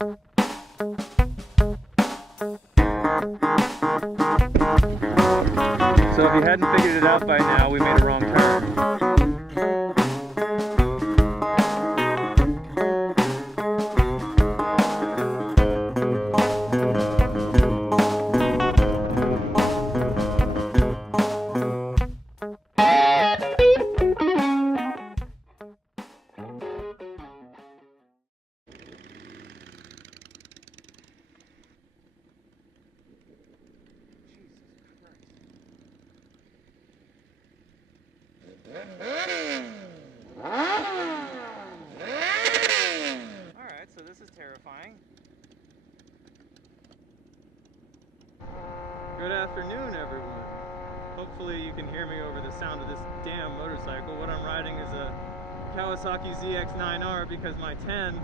So if you hadn't figured it out by now, we made a wrong turn. Alright, so this is terrifying. Good afternoon, everyone. Hopefully you can hear me over the sound of this damn motorcycle. What I'm riding is a Kawasaki ZX6R because my 10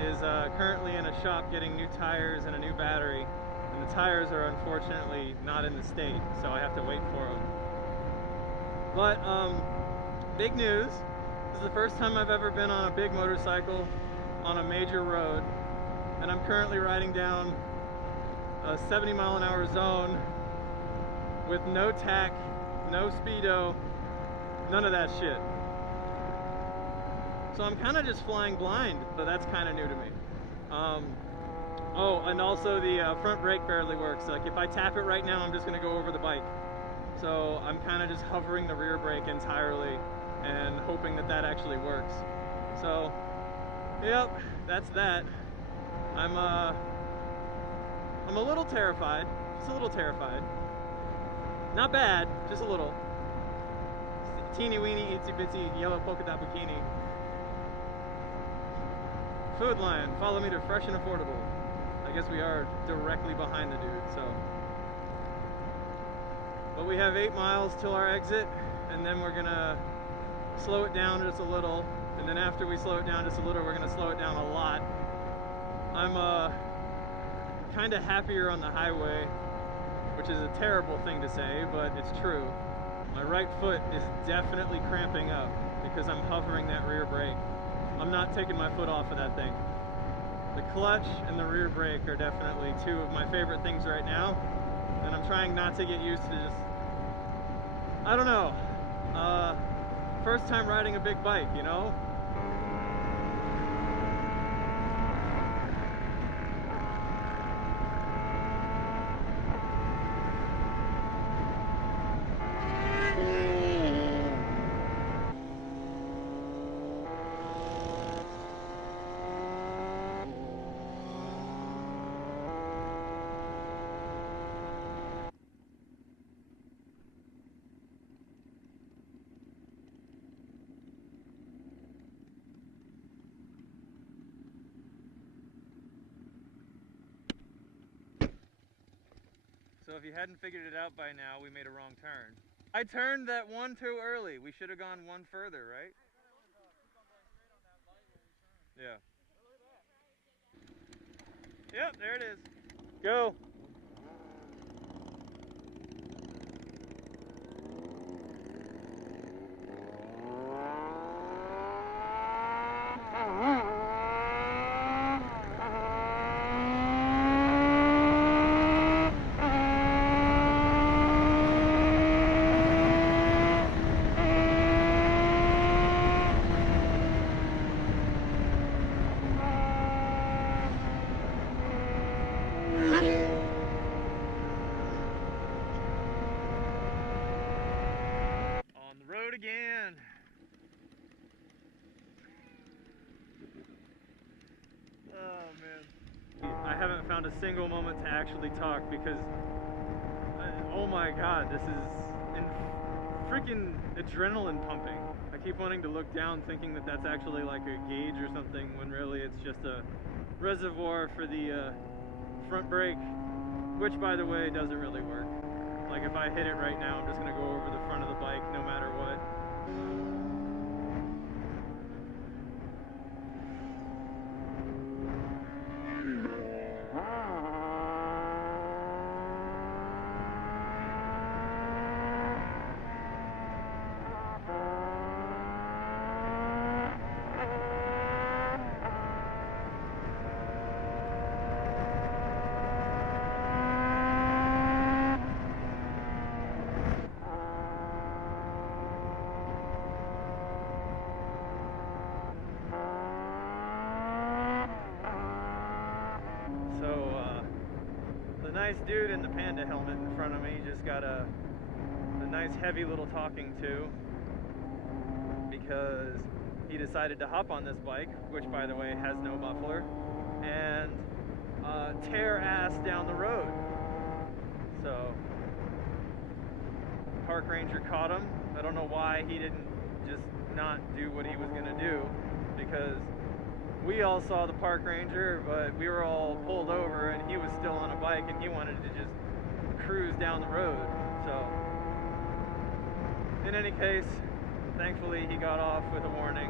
is currently in a shop getting new tires and a new battery. And the tires are unfortunately not in the state, so I have to wait for them. But, big news. This is the first time I've ever been on a big motorcycle on a major road, and I'm currently riding down a 70-mile-an-hour zone with no tack, no speedo, none of that shit. So I'm kind of just flying blind, but that's kind of new to me. Oh, and also the front brake barely works. Like if I tap it right now, I'm just going to go over the bike. So I'm kind of just hovering the rear brake entirely and hoping that that actually works. So, yep, that's that. I'm a little terrified, just a little terrified. Not bad, just a little. Teeny weeny, itsy bitsy, yellow polka dot bikini. Food Lion, follow me to Fresh and Affordable. I guess we are directly behind the dude, so. But we have 8 miles till our exit, and then we're gonna slow it down just a little, and then after we slow it down just a little, we're gonna slow it down a lot. I'm kind of happier on the highway, which is a terrible thing to say, but it's true. My right foot is definitely cramping up because I'm hovering that rear brake. I'm not taking my foot off of that thing. The clutch and the rear brake are definitely two of my favorite things right now, and I'm trying not to get used to just, I don't know, first time riding a big bike, you know? So if you hadn't figured it out by now, we made a wrong turn. I turned that one too early. We should have gone one further, right? Yeah. Yep, there it is. Go. On the road again. Oh man. I haven't found a single moment to actually talk because, oh my god, this is freaking adrenaline pumping. I keep wanting to look down thinking that that's actually like a gauge or something when really it's just a reservoir for the front brake, which by the way doesn't really work. Like if I hit it right now, I'm just gonna go over the front of the bike no matter what. nice dude in the Panda helmet in front of me just got a nice heavy little talking to, because he decided to hop on this bike, which by the way has no muffler, and tear ass down the road. So park ranger caught him. I don't know why he didn't just not do what he was gonna do, because we all saw the park ranger, but we were all pulled over and he was still on a bike and he wanted to just cruise down the road. So in any case, thankfully he got off with a warning.